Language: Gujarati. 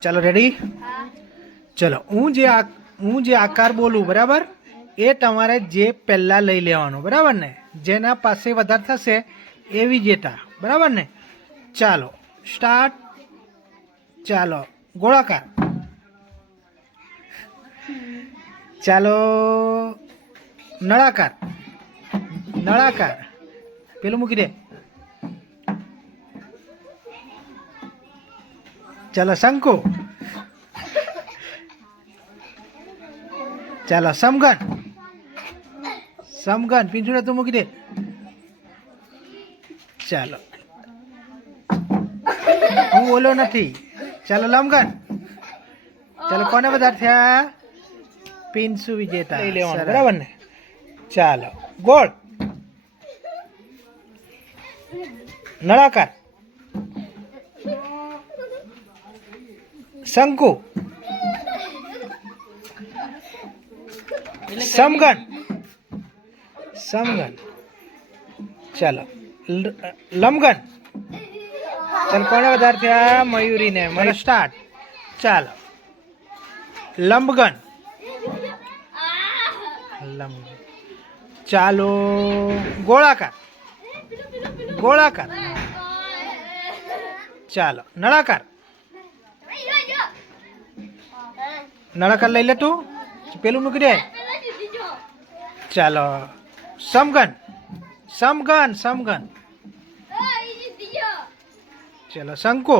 ચાલો રેડી ચલો, હું જે હું જે આકાર બોલું, બરાબર? એ તમારે જે પહેલાં લઈ લેવાનું, બરાબર ને? જેના પાસે વધારે થશે એ વિજેતા, બરાબર ને? ચાલો સ્ટાર્ટ ચાલો, ગોળાકાર. ચાલો, નળાકાર. નળાકાર. પેલું મૂકી દે. ચાલો શંકુ. ચાલો સમગન સમગન પિંજુડા તું મૂકી દે. ચાલો. હું બોલો નથી. ચાલો લમગન ચાલો કોને બધા થયા? પિન્સુ વિજેતા. બરાબર ને? ચાલો ગોળ. નળાકાર. શંકુ. સમગન સમગન ચાલો. લ- લંબગન ચાલ કોને વધારે થયા? મયુરીને. મને સ્ટાર્ટ ચાલો. લંબગન લંબ ચાલો. ગોળાકાર. ગોળાકાર. ચાલો. નળાકાર. નળાકાર લઈ લે તું. પેલું મૂકી દે. ચાલો. સમગન સમગન સમગન ચાલો શંકુ.